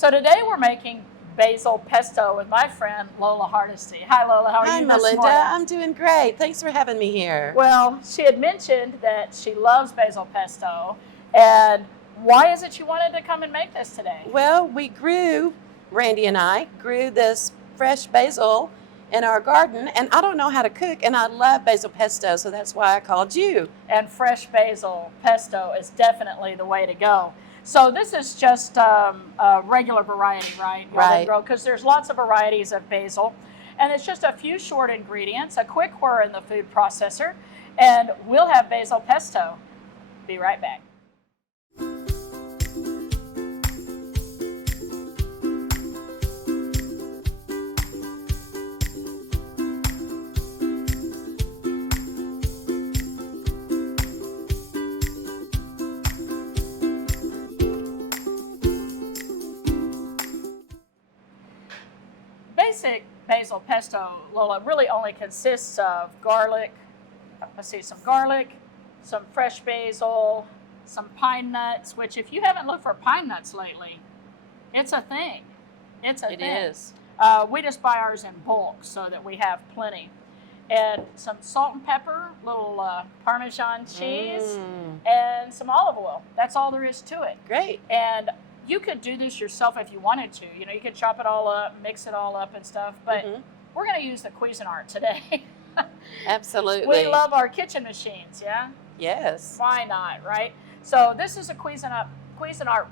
So today we're making basil pesto with my friend Lola Hardisty. Hi Lola, how are Hi, you this Melinda. morning? I'm doing great. Thanks for having me here. Well, she had mentioned that she loves basil pesto, and why is it you wanted to come and make this today? Well, Randy and I grew this fresh basil in our garden, and I don't know how to cook, and I love basil pesto, so that's why I called you. And fresh basil pesto is definitely the way to go. So this is just a regular variety, right? Right. Because there's lots of varieties of basil. And it's just a few short ingredients, a quick whir in the food processor, and we'll have basil pesto. Be right back. Basic basil pesto, Lola, really only consists of garlic, some garlic, some fresh basil, some pine nuts, which if you haven't looked for pine nuts lately, it's a thing. It is. We just buy ours in bulk so that we have plenty. And some salt and pepper, little Parmesan cheese, and some olive oil. That's all there is to it. Great. And you could do this yourself if you wanted to. You know, you could chop it all up, mix it all up and stuff. But we're going to use the Cuisinart today. Absolutely. We love our kitchen machines, yeah? Yes. Why not, right? So this is a Cuisinart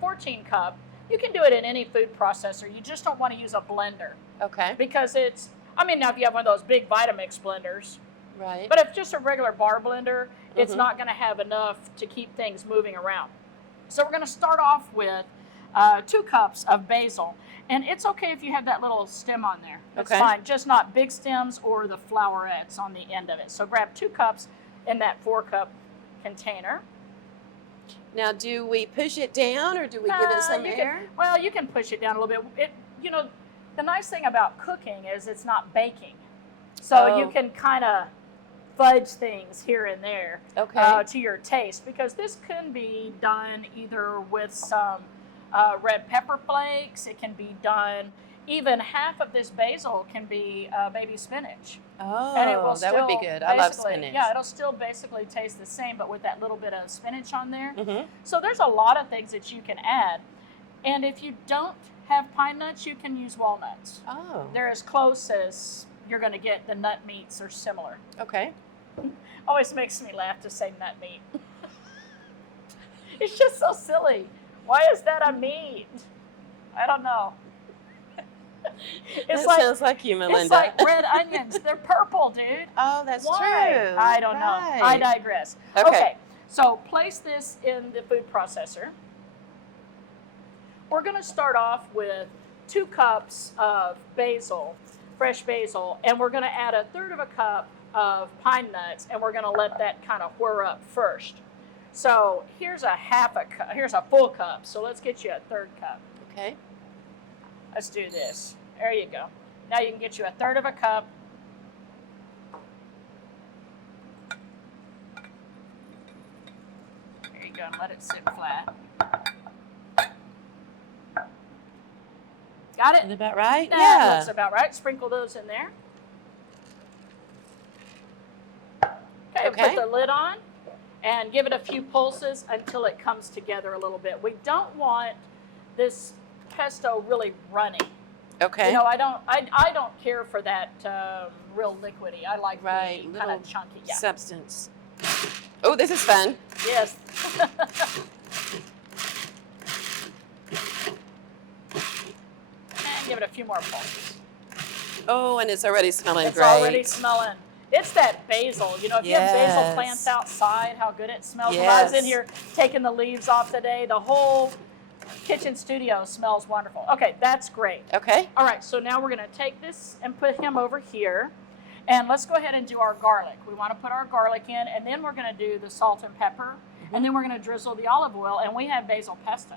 14 cup. You can do it in any food processor. You just don't want to use a blender. Okay. Because now if you have one of those big Vitamix blenders. Right. But if just a regular bar blender, it's not going to have enough to keep things moving around. So we're going to start off with 2 cups of basil. And it's okay if you have that little stem on there. That's fine. Just not big stems or the flowerets on the end of it. So grab 2 cups in that 4-cup container. Now, do we push it down or do we give it some air? Well, you can push it down a little bit. The nice thing about cooking is it's not baking. So you can kind of fudge things here and there to your taste, because this can be done either with some red pepper flakes. It can be done, even half of this basil can be baby spinach. Oh, and it will that would be good. I love spinach. Yeah, it'll still basically taste the same, but with that little bit of spinach on there. So there's a lot of things that you can add. And if you don't have pine nuts, you can use walnuts. Oh. They're as close as you're going to get. The nut meats are similar. Okay. Always makes me laugh to say nut meat. It's just so silly. Why is that a meat? I don't know. Sounds like you, Melinda. It's like red onions. They're purple, dude. Oh, that's true. I don't know. I digress. Okay, so place this in the food processor. We're going to start off with 2 cups of basil, fresh basil, and we're going to add 1/3 cup of pine nuts, and we're going to let that kind of whir up first. So here's a cup. Here's a full cup. So let's get you 1/3 cup. Okay. Let's do this. There you go. Now you can get you 1/3 cup. There you go. And let it sit flat. Got it? Is that about right? That looks about right. Sprinkle those in there. Okay. Put the lid on and give it a few pulses until it comes together a little bit. We don't want this pesto really runny. Okay. I don't care for that real liquidy. I like the kind of chunky. Yeah. Substance. Oh, this is fun. Yes. And give it a few more pulses. Oh, and it's already smelling great. It's already smelling. It's that basil. If you have basil plants outside, how good it smells. Yes. When I was in here taking the leaves off today, the whole kitchen studio smells wonderful. Okay, that's great. Okay. All right, so now we're going to take this and put him over here. And let's go ahead and do our garlic. We want to put our garlic in, and then we're going to do the salt and pepper, and then we're going to drizzle the olive oil, and we have basil pesto.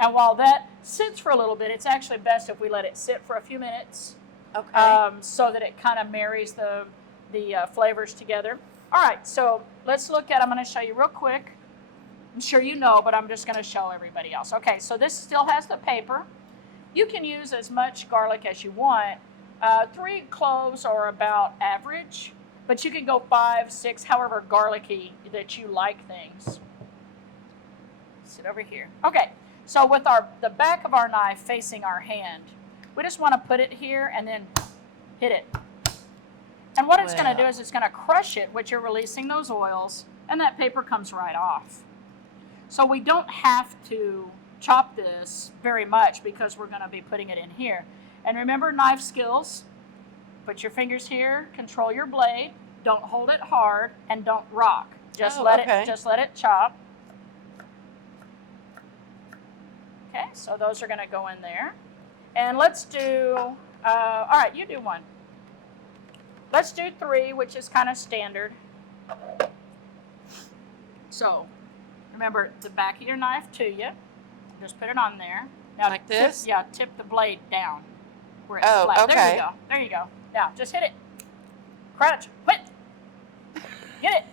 And while that sits for a little bit, it's actually best if we let it sit for a few minutes. Okay. So that it kind of marries the flavors together. All right, so let's look at, I'm going to show you real quick. I'm sure you know, but I'm just going to show everybody else. Okay, so this still has the paper. you can use as much garlic as you want. 3 cloves are about average, but you can go 5, 6, however garlicky that you like things. Sit over here. Okay, so with the back of our knife facing our hand, we just want to put it here and then hit it. And what it's going to do is it's going to crush it, which you're releasing those oils, and that paper comes right off. So we don't have to chop this very much because we're going to be putting it in here. And remember knife skills. Put your fingers here, control your blade, don't hold it hard, and don't rock. Just let it chop. Okay, so those are going to go in there. And let's do, all right, you do one. Let's do 3, which is kind of standard. So, remember the back of your knife to you. Just put it on there. Now, like this? Tip the blade down where it's flat. Okay. There you go. There you go. Now, just hit it. Crouch. Quit. Get it.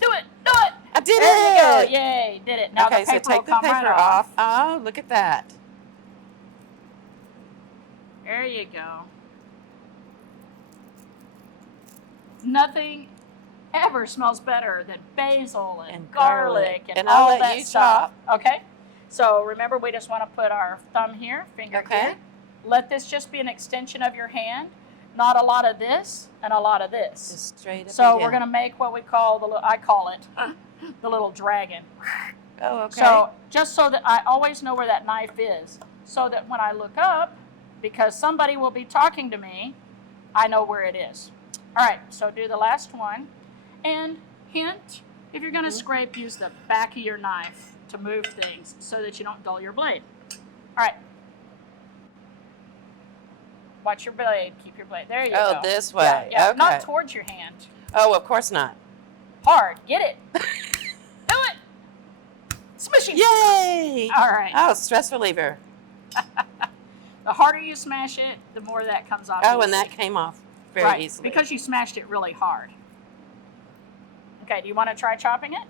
Do it. Do it. I did there it. There you go. Yay. Did it. Now okay, the paper so take will come the paper right off. Oh, look at that. There you go. Nothing ever smells better than basil and garlic and all I'll let that you stuff. chop. Okay? So remember, we just want to put our thumb here, finger here. Let this just be an extension of your hand. Not a lot of this and a lot of this. Just straight up. So we're going to make what we call I call it the little dragon. Oh, okay. So just so that I always know where that knife is, so that when I look up, because somebody will be talking to me, I know where it is. All right, so do the last one. And hint, if you're going to scrape, use the back of your knife to move things so that you don't dull your blade. All right. Watch your blade. Keep your blade. There you go. Oh, this way. Yeah, okay. Not towards your hand. Oh, of course not. Hard. Get it. Do it. Smushy. Yay. All right. Oh, stress reliever. The harder you smash it, the more that comes off. Oh, easy. and that came off very easily. Because you smashed it really hard. Okay, do you want to try chopping it?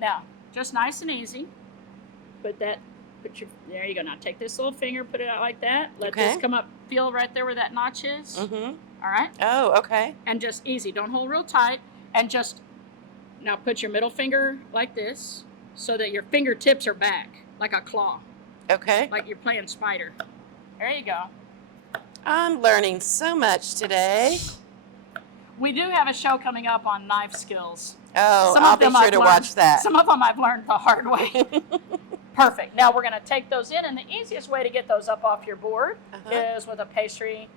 Now, just nice and easy. There you go. Now take this little finger, put it out like that. Let this come up, feel right there where that notch is. Mm-hmm. All right? Oh, okay. And just easy. Don't hold real tight. And just, now put your middle finger like this so that your fingertips are back, like a claw. Okay. Like you're playing spider. There you go. I'm learning so much today. We do have a show coming up on knife skills. Oh, I'll be sure to watch that. Some of them I've learned the hard way. Perfect. Now we're going to take those in, and the easiest way to get those up off your board is with a pastry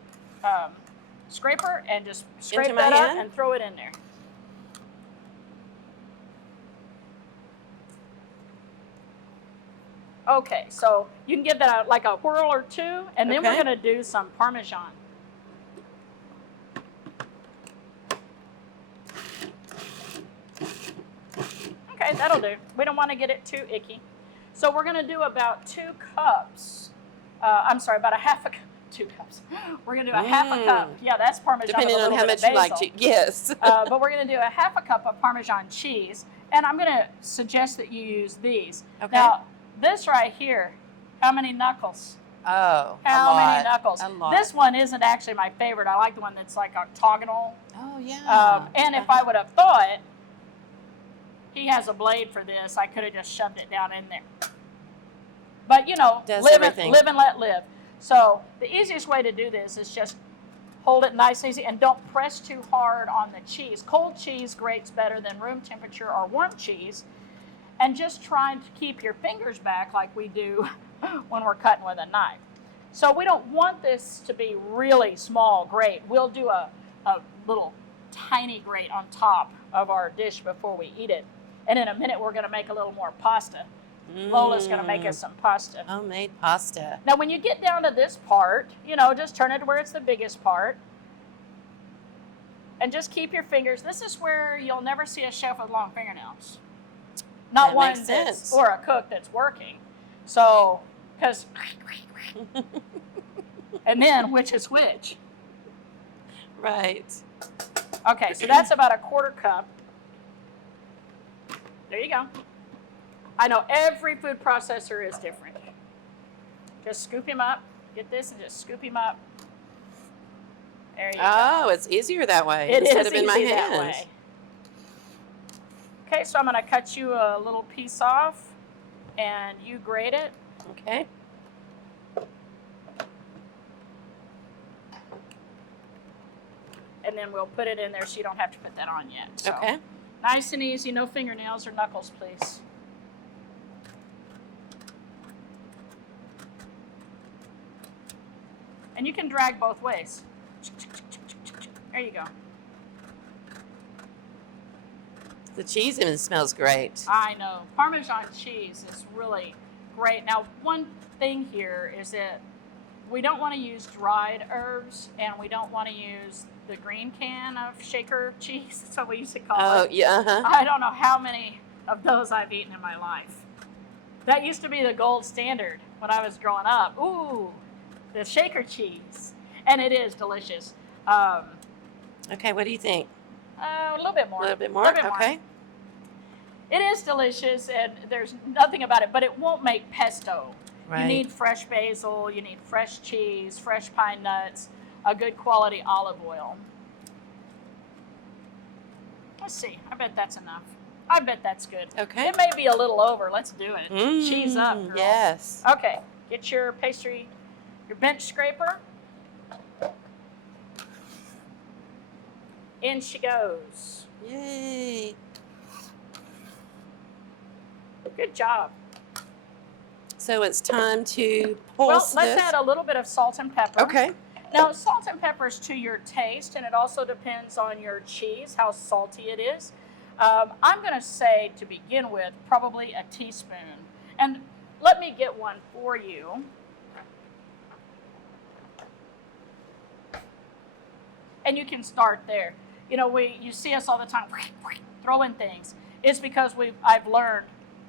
scraper, and just scrape that up and throw it in there. Okay, so you can give that like a whirl or two, and then we're going to do some Parmesan. Okay, that'll do. We don't want to get it too icky. So we're going to do about 2 cups. About a half a cup. 2 cups. We're going to do a half a cup. Yeah, that's Parmesan. Depending on how much you like to. Yes. But we're going to do a half a cup of Parmesan cheese. And I'm going to suggest that you use these. Okay. Now, this right here, how many knuckles? Oh, how many knuckles? A lot. This one isn't actually my favorite. I like the one that's like octagonal. Oh, yeah. And if I would have thought he has a blade for this, I could have just shoved it down in there. But, live and let live. So the easiest way to do this is just hold it nice and easy, and don't press too hard on the cheese. Cold cheese grates better than room temperature or warm cheese. And just try to keep your fingers back like we do when we're cutting with a knife. So we don't want this to be really small grate. We'll do a little tiny grate on top of our dish before we eat it. And in a minute, we're going to make a little more pasta. Lola's going to make us some pasta. Homemade pasta. Now, when you get down to this part, just turn it to where it's the biggest part. And just keep your fingers. This is where you'll never see a chef with long fingernails. Not one or a cook that's working. So, because, and then which is which? Right. Okay, so that's about a 1/4 cup. There you go. I know every food processor is different. Just scoop him up. Get this and just scoop him up. There you go. Oh, it's easier that way. It instead is of in my easy that hands. way. Okay, so I'm going to cut you a little piece off, and you grate it. Okay. And then we'll put it in there so you don't have to put that on yet. So, Okay. nice and easy, no fingernails or knuckles, please. And you can drag both ways. There you go. The cheese even smells great. I know. Parmesan cheese is really great. Now, one thing here is that we don't want to use dried herbs, and we don't want to use the green can of shaker cheese. That's what we used to call it. Oh, yeah, uh-huh. I don't know how many of those I've eaten in my life. That used to be the gold standard when I was growing up. Ooh, the shaker cheese. And it is delicious. Okay, what do you think? A little bit more. A little bit more? Little bit Okay. It is delicious, and there's nothing about it, but it won't make pesto. Right. You need fresh basil, you need fresh cheese, fresh pine nuts, a good quality olive oil. Let's see. I bet that's enough. I bet that's good. Okay. It may be a little over. Let's do it. Cheese up, girl. Yes. Okay. Get your pastry, your bench scraper. In she goes. Yay. Good job. So it's time to Well, pulse let's this. add a little bit of salt and pepper. Okay. Now, salt and pepper is to your taste, and it also depends on your cheese, how salty it is. I'm going to say, to begin with, probably a teaspoon. And let me get one for you. And you can start there. You know, you see us all the time throwing things. It's because I've learned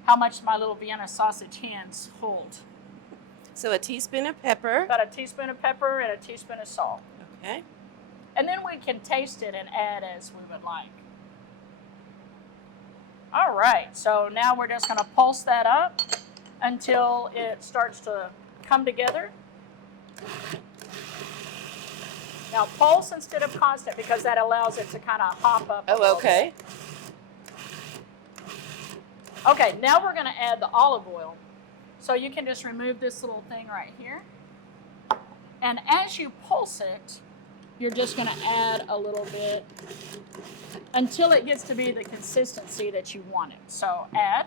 how much my little Vienna sausage hands hold. So a teaspoon of pepper. About a teaspoon of pepper and a teaspoon of salt. Okay. And then we can taste it and add as we would like. All right, so now we're just going to pulse that up until it starts to come together. Now pulse instead of constant because that allows it to kind of hop up. Oh, okay. Okay, now we're going to add the olive oil. So you can just remove this little thing right here. And as you pulse it, you're just going to add a little bit until it gets to be the consistency that you want it. So add.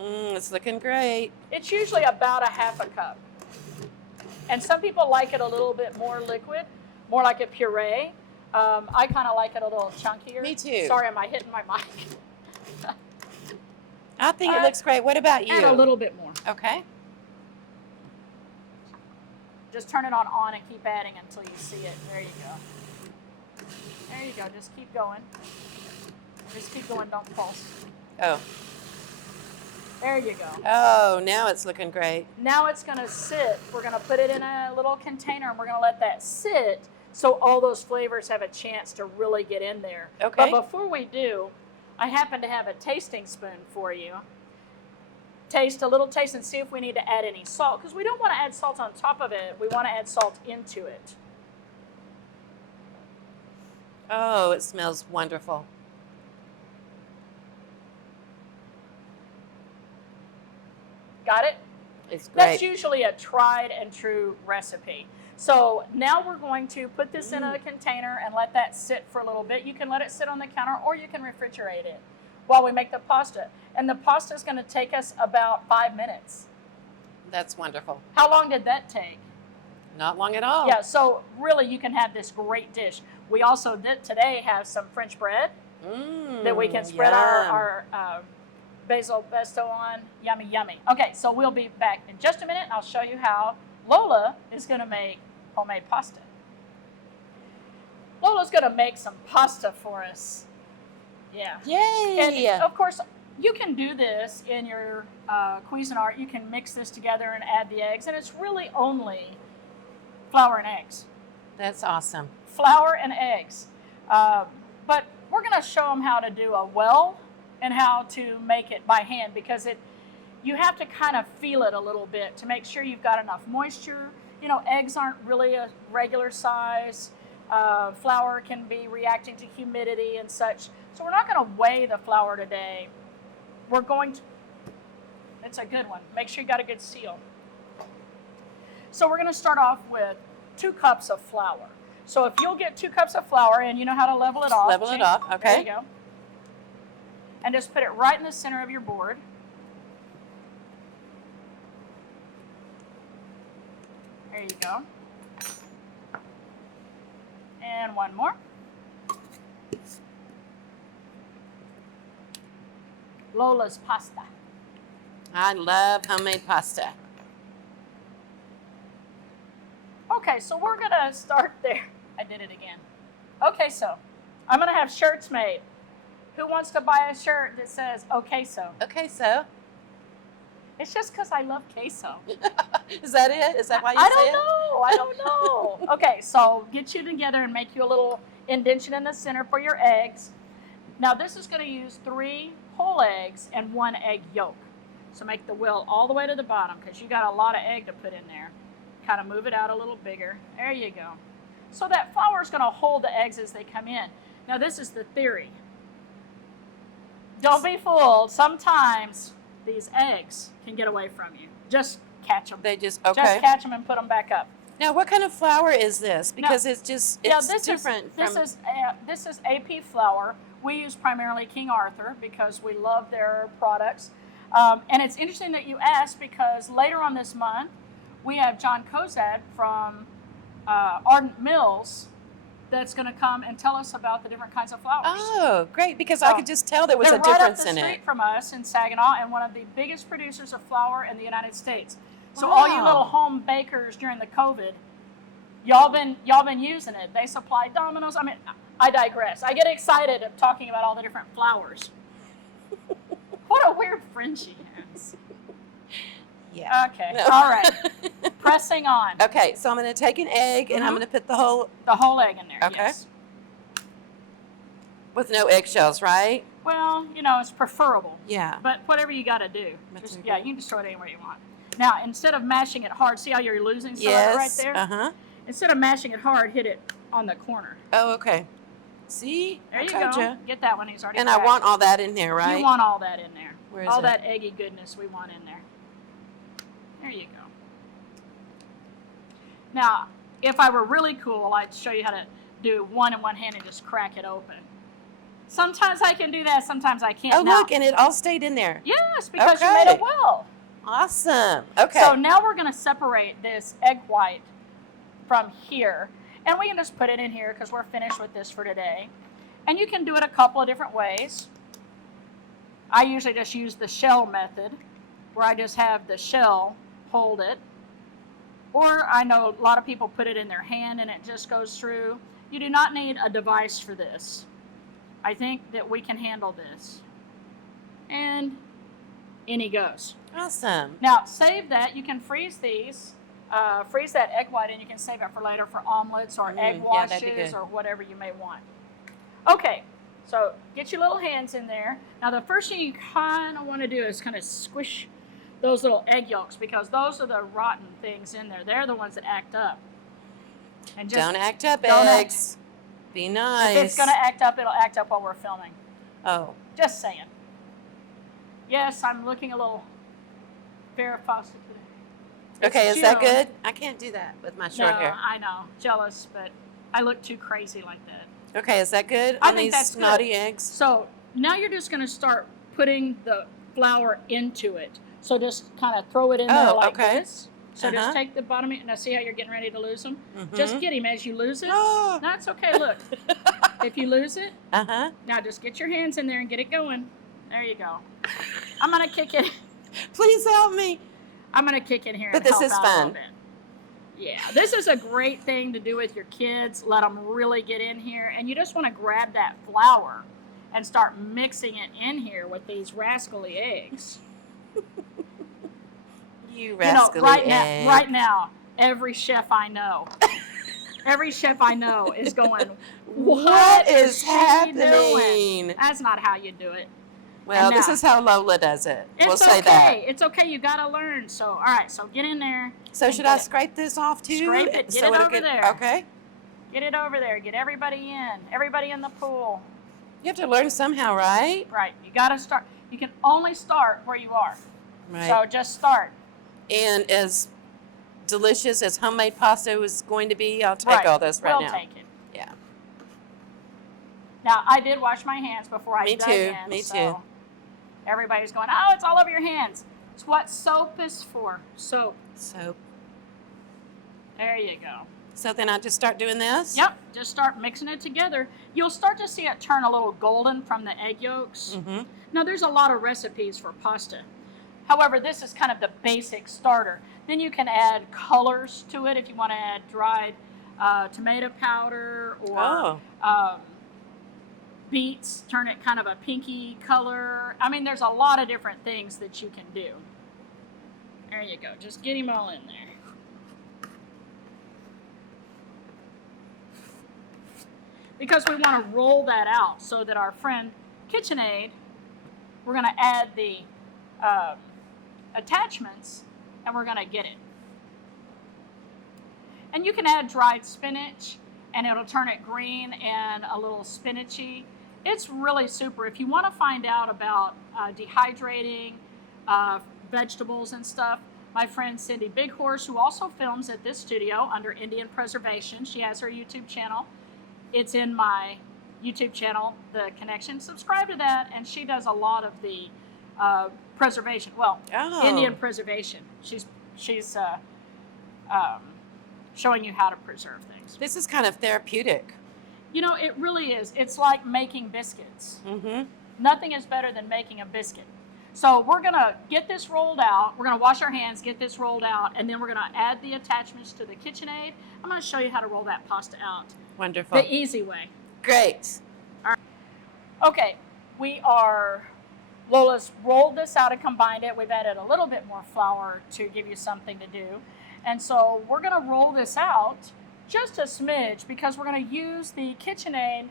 It's looking great. It's usually about a half a cup. And some people like it a little bit more liquid, more like a puree. I kind of like it a little chunkier. Me too. Sorry, am I hitting my mic? I think it looks great. What about you? Add a little bit more. Okay. Just turn it on and keep adding until you see it. There you go. There you go. Just keep going. Just keep going. Don't pulse. Oh. There you go. Oh, now it's looking great. Now it's going to sit. We're going to put it in a little container, and we're going to let that sit so all those flavors have a chance to really get in there. Okay. But before we do, I happen to have a tasting spoon for you. Taste a little taste and see if we need to add any salt, because we don't want to add salt on top of it. We want to add salt into it. Oh, it smells wonderful. Got it? It's great. That's usually a tried and true recipe. So now we're going to put this in a container and let that sit for a little bit. You can let it sit on the counter or you can refrigerate it while we make the pasta. And the pasta is going to take us about 5 minutes. That's wonderful. How long did that take? Not long at all. Yeah, so really you can have this great dish. We also did today have some French bread that we can spread our Basil Pesto on. Yummy, yummy. Okay, so we'll be back in just a minute and I'll show you how Lola is going to make homemade pasta. Lola's going to make some pasta for us. Yeah. Yay! And of course, you can do this in your Cuisinart. You can mix this together and add the eggs, and it's really only flour and eggs. That's awesome. Flour and eggs. But we're going to show them how to do a well and how to make it by hand, because you have to kind of feel it a little bit to make sure you've got enough moisture. You know, eggs aren't really a regular size. Flour can be reacting to humidity and such. So we're not going to weigh the flour today. We're going to, it's a good one. Make sure you got a good seal. So we're going to start off with 2 cups of flour. So if you'll get 2 cups of flour, and you know how to level it off. Level it off, okay. There you go. And just put it right in the center of your board. There you go. And one more. Lola's pasta. I love homemade pasta. Okay, so we're going to start there. I did it again. Okay, so I'm going to have shirts made. Who wants to buy a shirt that says, okay, so? Okay, so. It's just because I love queso. Is that it? Is that why you say it? I don't know. Okay, so get you together and make you a little indentation in the center for your eggs. Now this is going to use 3 whole eggs and 1 egg yolk. So make the wheel all the way to the bottom, because you got a lot of egg to put in there. Kind of move it out a little bigger. There you go. So that flour is going to hold the eggs as they come in. Now this is the theory. Don't be fooled. Sometimes these eggs can get away from you. Just catch them. Okay. Just catch them and put them back up. Now, what kind of flour is this? Because it's different. This is AP flour. We use primarily King Arthur because we love their products. And it's interesting that you asked, because later on this month, we have John Kozad from Ardent Mills that's going to come and tell us about the different kinds of flours. Oh, great, because I could just tell there was a difference in it. They're right up the street from us in Saginaw, and one of the biggest producers of flour in the United States. So wow. all you little home bakers during the COVID, y'all been using it. They supply Domino's. I mean, I digress. I get excited of talking about all the different flours. What a weird friend she has. Yeah. Okay. No. All right. Pressing on. Okay, so I'm going to take an egg and I'm going to put the whole egg in there. Okay. Yes. With no eggshells, right? Well, you know, it's preferable. Yeah. But whatever you got to do. You can just throw it anywhere you want. Now, instead of mashing it hard, see how you're losing some of it right there? Uh-huh. Instead of mashing it hard, hit it on the corner. Oh, okay. See? There you go. Get that one. He's already And cracked. I want all that in there, right? You want all that in there. Where is all it? that eggy goodness we want in there. There you go. Now, if I were really cool, I'd show you how to do one in one hand and just crack it open. Sometimes I can do that, sometimes I can't. Oh, look, and it all stayed in there. Yes, because you made it well. Awesome. Okay. So now we're going to separate this egg white from here. And we can just put it in here because we're finished with this for today. And you can do it a couple of different ways. I usually just use the shell method, where I just have the shell hold it. Or I know a lot of people put it in their hand and it just goes through. You do not need a device for this. I think that we can handle this. And in he goes. Awesome. Now, save that. You can freeze these. Freeze that egg white, and you can save it for later for omelets or egg washes or whatever you may want. Okay, so get your little hands in there. Now, the first thing you kind of want to do is kind of squish those little egg yolks, because those are the rotten things in there. They're the ones that act up. And just don't act up, eggs. Be nice. If it's going to act up, it'll act up while we're filming. Oh. Just saying. Yes, I'm looking a little Farrah Fawcett today. Okay, is that good? I can't do that with my short hair. I know. Jealous, but I look too crazy like that. Okay, is that good I on think these that's naughty good. eggs? So now you're just going to start putting the flour into it. So just kind of throw it in there like this. So just take the bottom, and now see how you're getting ready to lose them? Mm-hmm. Just get him as you lose it. Oh. No, it's okay. Look. If you lose it, now just get your hands in there and get it going. There you go. I'm going to kick it. Please help me. I'm going to kick in here. But this is fun. Yeah, this is a great thing to do with your kids. Let them really get in here. And you just want to grab that flour and start mixing it in here with these rascally eggs. You rascally egg. Right now, every chef I know Every chef I know is going, what is she happening? Doing? That's not how you do it. Well, this is how Lola does it. We'll say that. It's okay. You got to learn. So, all right. So get in there. So should I scrape this off too? Scrape it. Get it over there. Okay. Get it over there. Get everybody in. Everybody in the pool. You have to learn somehow, right? Right. You got to start. You can only start where you are. Right. So just start. And as delicious as homemade pasta is going to be, I'll take all this right now. We'll take it. Yeah. Now, I did wash my hands before I dug in. Me too. Everybody's going, oh, it's all over your hands. It's what soap is for. Soap. There you go. So then I just start doing this? Yep. Just start mixing it together. You'll start to see it turn a little golden from the egg yolks. Mm-hmm. Now, there's a lot of recipes for pasta. However, this is kind of the basic starter. Then you can add colors to it if you want to add dried tomato powder or beets, turn it kind of a pinky color. I mean, there's a lot of different things that you can do. There you go. Just get him all in there. Because we want to roll that out so that our friend KitchenAid, we're going to add the attachments and we're going to get it. And you can add dried spinach and it'll turn it green and a little spinachy. It's really super. If you want to find out about dehydrating vegetables and stuff, my friend Cindy Bighorse, who also films at this studio under Indian Preservation, she has her YouTube channel. It's in my YouTube channel, The Connection. Subscribe to that, and she does a lot of the preservation. Well, Indian preservation. She's showing you how to preserve things. This is kind of therapeutic. You know, it really is. It's like making biscuits. Mm-hmm. Nothing is better than making a biscuit. So we're going to get this rolled out. We're going to wash our hands, get this rolled out, and then we're going to add the attachments to the KitchenAid. I'm going to show you how to roll that pasta out. Wonderful. The easy way. Great. All right. Okay, Lola's rolled this out and combined it. We've added a little bit more flour to give you something to do. And so we're going to roll this out just a smidge because we're going to use the KitchenAid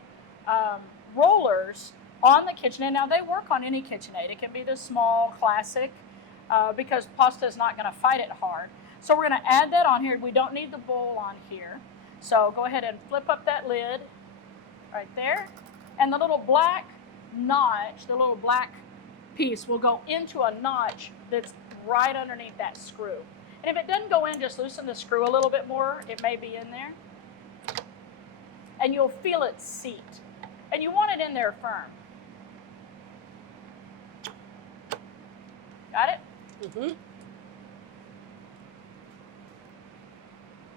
rollers on the KitchenAid. Now, they work on any KitchenAid. It can be the small classic because pasta is not going to fight it hard. So we're going to add that on here. We don't need the bowl on here. So go ahead and flip up that lid right there. And the little black notch, the little black piece will go into a notch that's right underneath that screw. And if it doesn't go in, just loosen the screw a little bit more. It may be in there. And you'll feel it seat. And you want it in there firm. Got it? Mm-hmm.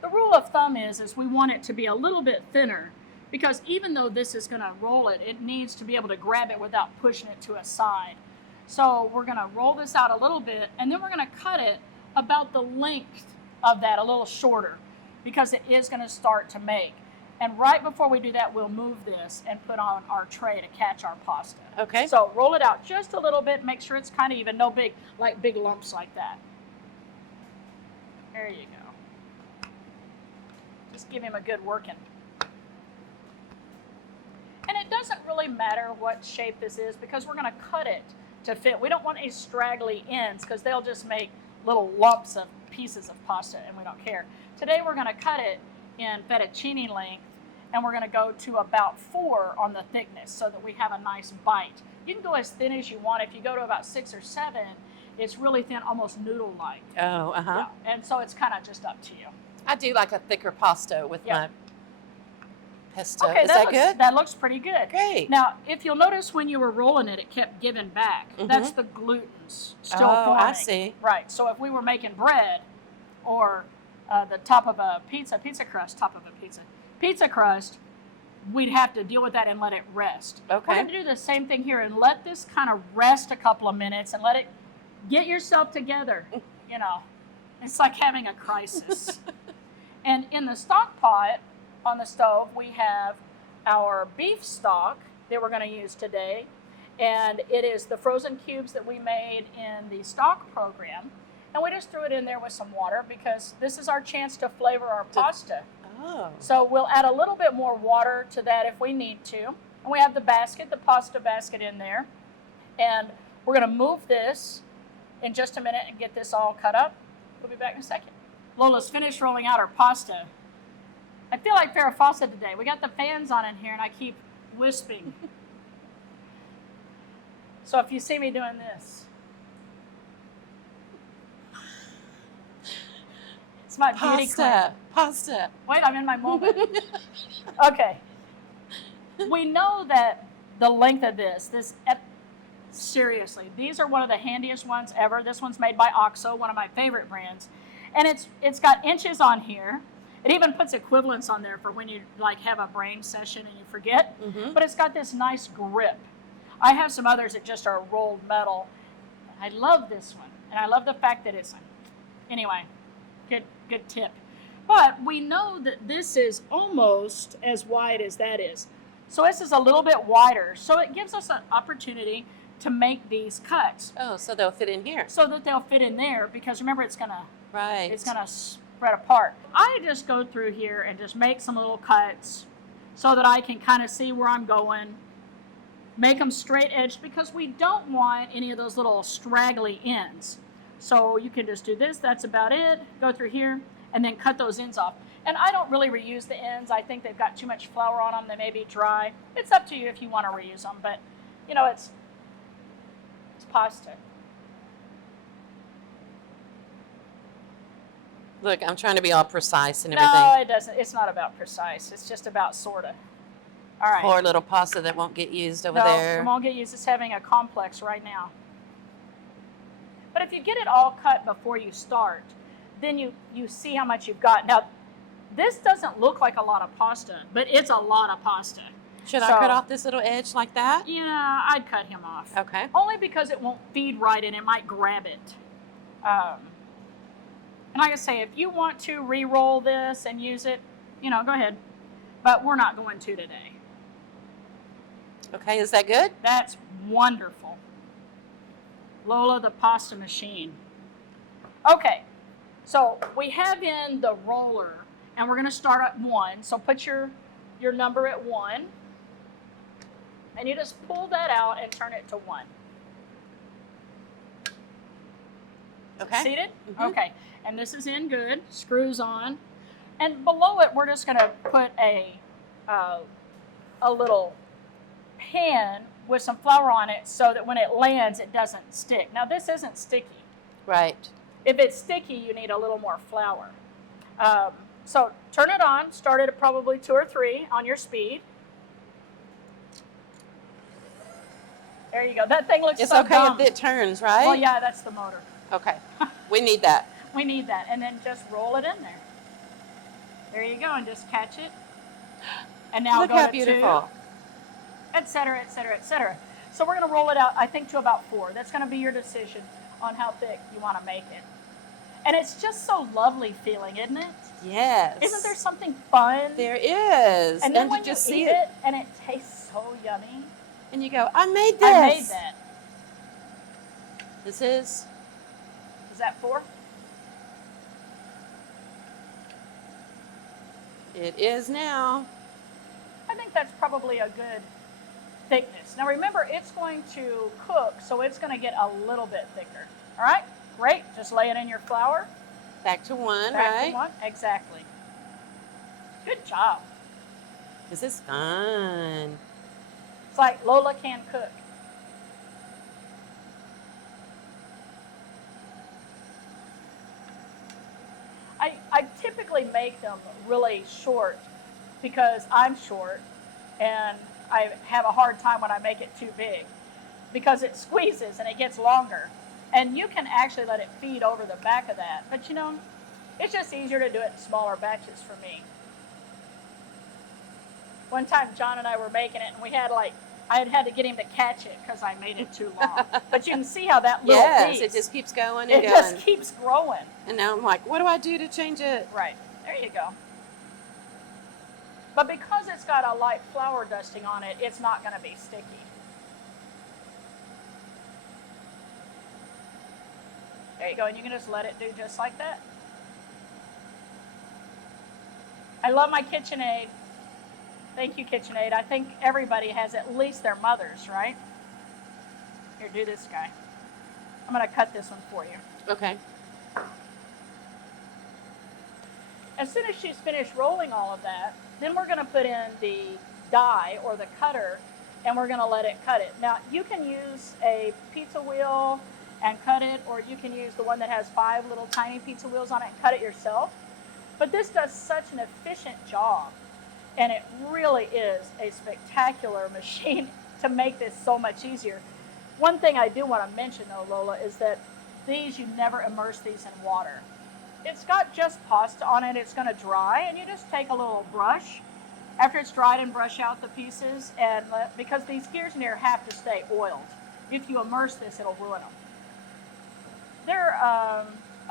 The rule of thumb is we want it to be a little bit thinner because even though this is going to roll it, it needs to be able to grab it without pushing it to a side. So we're going to roll this out a little bit and then we're going to cut it about the length of that, a little shorter, because it is going to start to make. And right before we do that, we'll move this and put on our tray to catch our pasta. Okay. So roll it out just a little bit, make sure it's kind of even, no big lumps like that. There you go. Just give him a good working. And it doesn't really matter what shape this is because we're going to cut it to fit. We don't want any straggly ends because they'll just make little lumps of pieces of pasta and we don't care. Today we're going to cut it in fettuccine length and we're going to go to about 4 on the thickness so that we have a nice bite. You can go as thin as you want. If you go to about 6 or 7, it's really thin, almost noodle-like. Oh, uh-huh. Yeah. And so it's kind of just up to you. I do like a thicker pasta with my pesto. Okay, Is that good? That looks pretty good. Great. Now, if you'll notice when you were rolling it, it kept giving back. Mm-hmm. That's the glutens still forming. I see. Right. So if we were making bread or the top of a pizza crust, we'd have to deal with that and let it rest. Okay. We're going to do the same thing here and let this kind of rest a couple of minutes and let it get yourself together. You know, it's like having a crisis. And in the stock pot on the stove, we have our beef stock that we're going to use today. And it is the frozen cubes that we made in the stock program. And we just threw it in there with some water because this is our chance to flavor our pasta. Oh. So we'll add a little bit more water to that if we need to. And we have the basket, the pasta basket in there. And we're going to move this in just a minute and get this all cut up. We'll be back in a second. Lola's finished rolling out her pasta. I feel like Farrah Fawcett today. We got the fans on in here and I keep wisping. So if you see me doing this, it's my beauty queen. Pasta. Wait, I'm in my moment. Okay. We know that the length of seriously, these are one of the handiest ones ever. This one's made by OXO, one of my favorite brands. And it's got inches on here. It even puts equivalents on there for when you like have a brain session and you forget. Mm-hmm. But it's got this nice grip. I have some others that just are rolled metal. I love this one. And I love the fact that it's, anyway, good tip. But we know that this is almost as wide as that is. So this is a little bit wider. So it gives us an opportunity to make these cuts. Oh, so they'll fit in here. So that they'll fit in there because remember it's gonna Right. spread apart. I just go through here and just make some little cuts so that I can kind of see where I'm going. Make them straight edged because we don't want any of those little straggly ends. So you can just do this, that's about it. Go through here and then cut those ends off. And I don't really reuse the ends. I think they've got too much flour on them. They may be dry. It's up to you if you want to reuse them, but you know, it's pasta. Look, I'm trying to be all precise and everything. No, it doesn't. It's not about precise. It's just about sorta. All right. Poor little pasta that won't get used over no, there. it won't get used. It's having a complex right now. But if you get it all cut before you start, then you see how much you've got. Now, this doesn't look like a lot of pasta, but it's a lot of pasta. Should I cut off this little edge like that? Yeah, I'd cut him off. Okay. Only because it won't feed right and it might grab it. And like I say, if you want to re-roll this and use it, go ahead. But we're not going to today. Okay, is that good? That's wonderful. Lola, the pasta machine. Okay, so we have in the roller, and we're going to start at 1. So put your number at 1, and you just pull that out and turn it to 1. Okay. Seated? Mm-hmm. Okay, and this is in good. Screws on, and below it, we're just going to put a little pan with some flour on it so that when it lands, it doesn't stick. Now, this isn't sticky. Right. If it's sticky, you need a little more flour. So turn it on. Start it at probably 2 or 3 on your speed. There you go. That thing looks so okay dumb. if it turns, right? Well, yeah, that's the motor. Okay. We need that. We need that. And then just roll it in there. There you go. And just catch it. And now Look go how to beautiful. 2, et cetera, et cetera, et cetera. So we're going to roll it out, I think, to about 4. That's going to be your decision on how thick you want to make it. And it's just so lovely feeling, isn't it? Yes. Isn't there something fun? There is. And then when to just you see eat it, and it tastes so yummy. And you go, I made this. I made that. This is that 4? It is now. I think that's probably a good thickness. Now remember, it's going to cook, so it's going to get a little bit thicker. All right? Great. Just lay it in your flour. Back to 1, Back right? to 1. Exactly. Good job. This is fun. It's like Lola can cook. I typically make them really short because I'm short and I have a hard time when I make it too big because it squeezes and it gets longer. And you can actually let it feed over the back of that. But it's just easier to do it in smaller batches for me. One time John and I were making it and we had I had to get him to catch it because I made it too long. But you can see how that little piece. It just keeps going and it going. just keeps growing. And now I'm like, what do I do to change it? Right. There you go. But because it's got a light flour dusting on it, it's not going to be sticky. There you go. And you can just let it do just like that. I love my KitchenAid. Thank you, KitchenAid. I think everybody has at least their mother's, right? Here, do this guy. I'm going to cut this one for you. Okay. As soon as she's finished rolling all of that, then we're going to put in the die or the cutter, and we're going to let it cut it. Now, you can use a pizza wheel and cut it, or you can use the one that has 5 little tiny pizza wheels on it and cut it yourself. But this does such an efficient job, and it really is a spectacular machine to make this so much easier. One thing I do want to mention, though, Lola, is that you never immerse these in water. It's got just pasta on it. It's going to dry, and you just take a little brush after it's dried and brush out the pieces, and because these gears in here have to stay oiled. If you immerse this, it'll ruin them. They're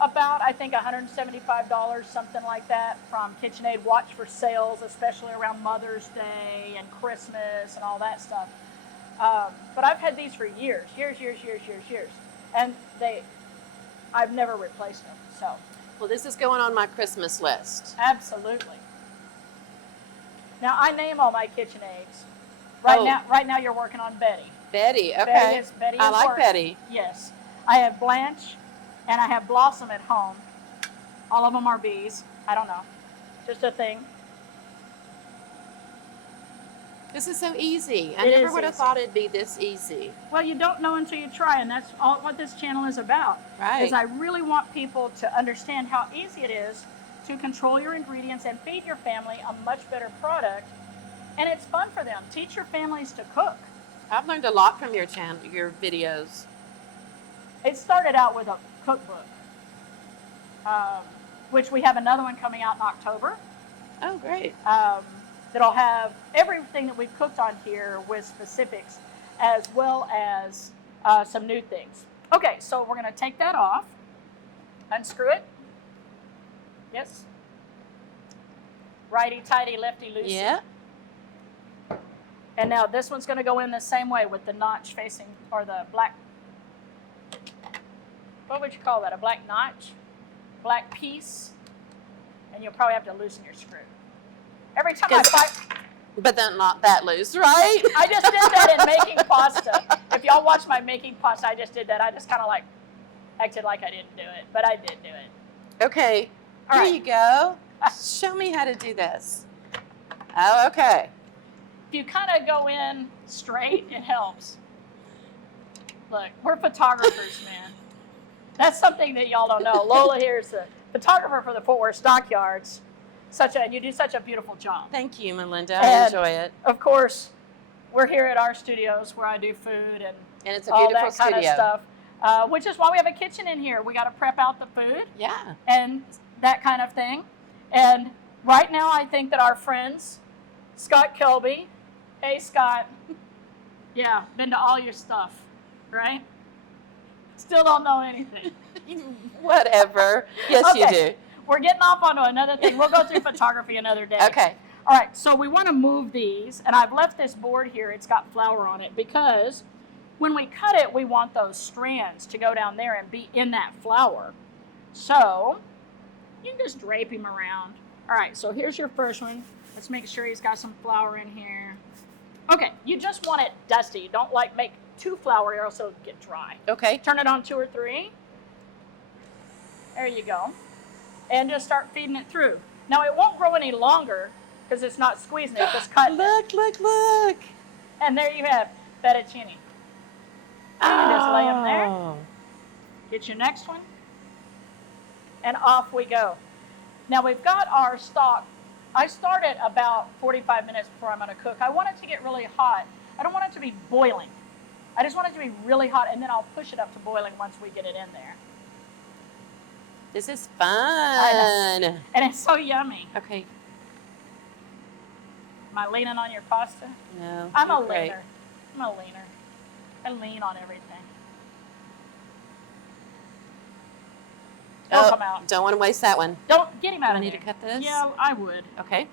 about, I think, $175, something like that, from KitchenAid. Watch for sales, especially around Mother's Day and Christmas and all that stuff. But I've had these for years, and I've never replaced them. So, well, this is going on my Christmas list. Absolutely. Now I name all my KitchenAids. Right now you're working on Betty. Betty, okay. Betty is I like working. Betty. Yes, I have Blanche, and I have Blossom at home. All of them are bees. I don't know, just a thing. This is so easy. I It never is would have easy. thought it'd be this easy. Well, you don't know until you try, and that's all what this channel is about. Right. Is I really want people to understand how easy it is to control your ingredients and feed your family a much better product, and it's fun for them. Teach your families to cook. I've learned a lot from your channel, your videos. It started out with a cookbook, which we have another one coming out in October. Oh, great. That'll have everything that we've cooked on here with specifics, as well as some new things. Okay, so we're going to take that off, unscrew it. Yes. Righty-tighty, lefty-loosey. Yeah. And now this one's going to go in the same way with the notch facing, or the black, what would you call that, a black notch? Black piece? And you'll probably have to loosen your screw. Every time I fight... But then not that loose, right? I just did that in making pasta. If y'all watch my making pasta, I just did that. I just kind of like acted like I didn't do it, but I did do it. Okay. All Here right. you go. Show me how to do this. Oh, okay. If you kind of go in straight, it helps. Look, we're photographers, man. That's something that y'all don't know. Lola here is the photographer for the Fort Worth Stockyards. You do such a beautiful job. Thank you, Melinda. I And, enjoy it. Of course, we're here at our studios where I do food and it's a all beautiful that kind studio. of stuff, which is why we have a kitchen in here. We got to prep out the food. Yeah. And that kind of thing. And right now, I think that our friends, Scott Kelby, hey Scott, yeah, been to all your stuff, right? Still don't know anything. Whatever. Yes, Okay. you do. We're getting off onto another thing. We'll go through photography another day. Okay. All right, so we want to move these, and I've left this board here. It's got flour on it because when we cut it, we want those strands to go down there and be in that flour. So you can just drape him around. All right, so here's your first one. Let's make sure he's got some flour in here. Okay, you just want it dusty. You don't like make too floury or else it'll get dry. Okay. Turn it on 2 or 3. There you go. And just start feeding it through. Now it won't grow any longer because it's not squeezing it, just cutting it. Look. And there you have fettuccine. You can just lay them there. Get your next one. And off we go. Now we've got our stock. I start at about 45 minutes before I'm going to cook. I want it to get really hot. I don't want it to be boiling. I just want it to be really hot, and then I'll push it up to boiling once we get it in there. This is fun. And it's so yummy. Okay. Am I leaning on your pasta? No. I'm a you're great. leaner. I'm a leaner. I lean on everything. Don't come out. Don't want to waste that one. Don't get him out Do I of need there. to cut this? Yeah, I would. Okay.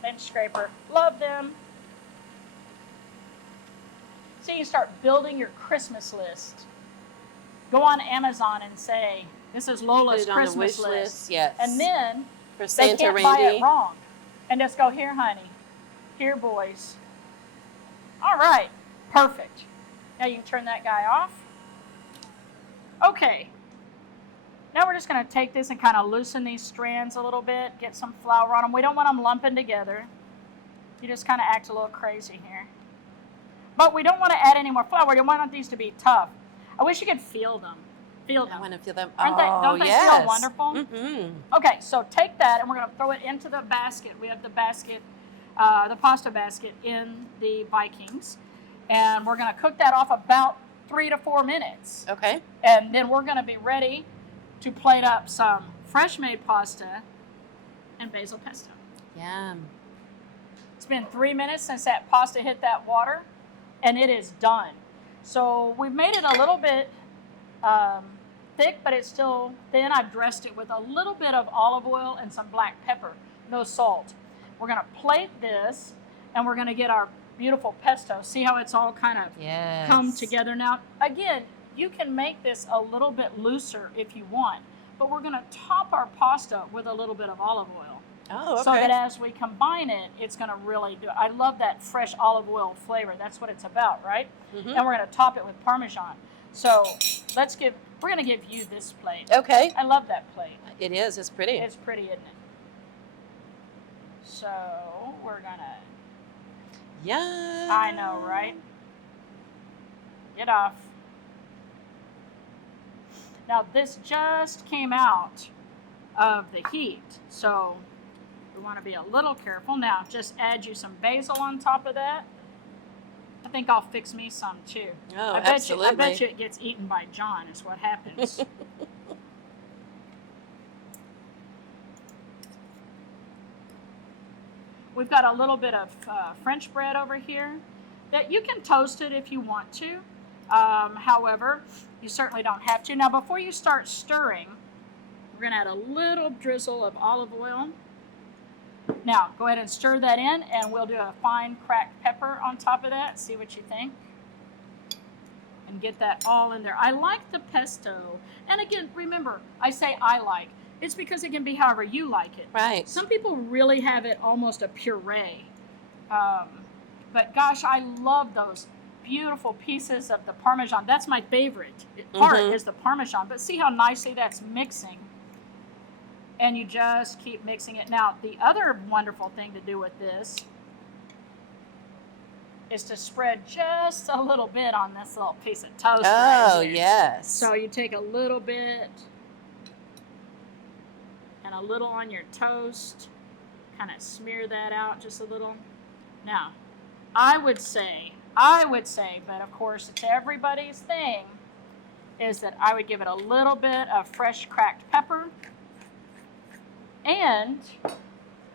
Bench scraper. Love them. So you start building your Christmas list. Go on Amazon and say, this is Lola's Put it on the Christmas wish list. Yes. And then For They Santa can't buy Randy. it wrong. And just go, here, honey. Here, boys. All right. Perfect. Now you can turn that guy off. Okay. Now we're just going to take this and kind of loosen these strands a little bit, get some flour on them. We don't want them lumping together. You just kind of act a little crazy here. But we don't want to add any more flour. We want these to be tough. I wish you could feel them. Feel them. I want to feel them. Don't they yes. feel wonderful? Mm-hmm. Okay, so take that and we're going to throw it into the basket. We have the basket, the pasta basket in the Vikings. And we're going to cook that off about 3 to 4 minutes. Okay. And then we're going to be ready to plate up some fresh made pasta and basil pesto. Yum. It's been 3 minutes since that pasta hit that water, and it is done. So we've made it a little bit thick, but it's still thin. I've dressed it with a little bit of olive oil and some black pepper, no salt. We're going to plate this, and we're going to get our beautiful pesto. See how it's all kind of come together now? Again, you can make this a little bit looser if you want, but we're going to top our pasta with a little bit of olive oil. Oh, okay. So that as we combine it, it's going to really do it. I love that fresh olive oil flavor. That's what it's about, right? Mm-hmm. And we're going to top it with Parmesan. So we're going to give you this plate. Okay. I love that plate. It is. It's pretty. It's pretty, isn't it? So we're going to... Yeah. I know, right? Get off. Now this just came out of the heat, so we want to be a little careful. Now just add you some basil on top of that. I think I'll fix me some too. Oh, I absolutely. bet you it gets eaten by John is what happens. We've got a little bit of French bread over here that you can toast it if you want to. However, you certainly don't have to. Now, before you start stirring, we're going to add a little drizzle of olive oil. Now, go ahead and stir that in, and we'll do a fine cracked pepper on top of that. See what you think. And get that all in there. I like the pesto. And again, remember, I say I like. It's because it can be however you like it. Right. Some people really have it almost a puree. But gosh, I love those beautiful pieces of the Parmesan. That's my favorite part is the Parmesan. But see how nicely that's mixing. And you just keep mixing it. Now, the other wonderful thing to do with this is to spread just a little bit on this little piece of toast. Oh, right here. yes. So you take a little bit and a little on your toast. Kind of smear that out just a little. Now, I would say, but of course it's everybody's thing, is that I would give it a little bit of fresh cracked pepper. And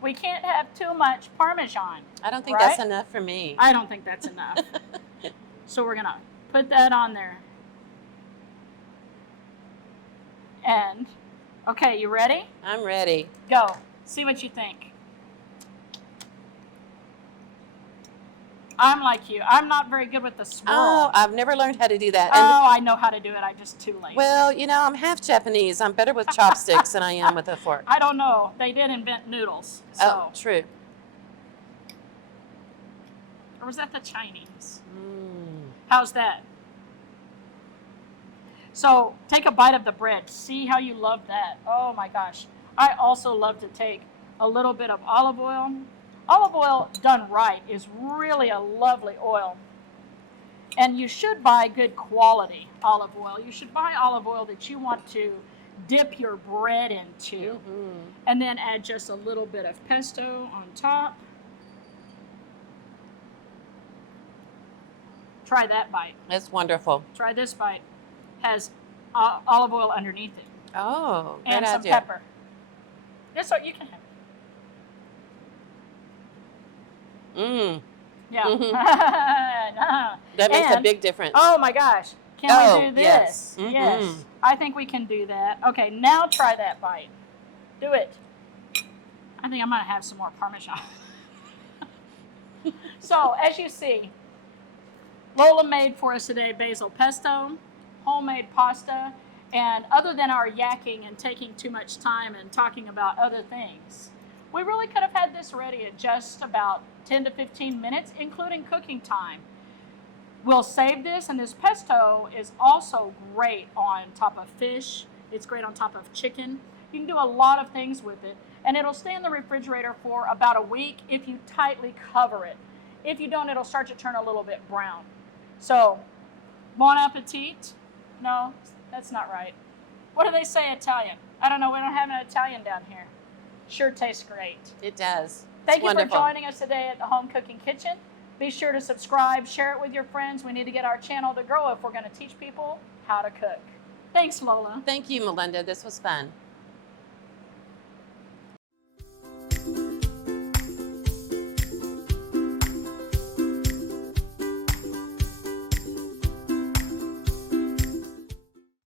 we can't have too much Parmesan. I don't think that's enough for me. I don't think that's enough. So we're going to put that on there. And, okay, you ready? I'm ready. Go. See what you think. I'm like you. I'm not very good with the swirl. Oh, I've never learned how to do that. I know how to do it. I'm just too lazy. Well, you know, I'm half Japanese. I'm better with chopsticks than I am with a fork. I don't know. They did invent noodles. So. Oh, true. Or was that the Chinese? Mm. How's that? So take a bite of the bread. See how you love that. Oh my gosh. I also love to take a little bit of olive oil. Olive oil done right is really a lovely oil. And you should buy good quality olive oil. You should buy olive oil that you want to dip your bread into. Mm-hmm. And then add just a little bit of pesto on top. Try that bite. It's wonderful. Try this bite. Has olive oil underneath it. Oh, good and idea. some pepper. That's what you can have. Mmm. Yeah. Mm-hmm. That makes a big difference. Oh my gosh. Can we do this? Yes. Mm-hmm. Yes. I think we can do that. Okay, now try that bite. Do it. I think I'm going to have some more Parmesan. So, as you see, Lola made for us today basil pesto, homemade pasta, And other than our yakking and taking too much time and talking about other things, we really could have had this ready in just about 10 to 15 minutes, including cooking time. We'll save this, and this pesto is also great on top of fish. It's great on top of chicken. You can do a lot of things with it, and it'll stay in the refrigerator for about a week if you tightly cover it. If you don't, it'll start to turn a little bit brown. So, bon appetit? No, that's not right. What do they say in Italian? I don't know, we don't have an Italian down here. Sure tastes great. It does. Thank you for joining us today at the Home Cooking Kitchen. Be sure to subscribe, share it with your friends. We need to get our channel to grow if we're going to teach people how to cook. Thanks, Lola. Thank you, Melinda. This was fun.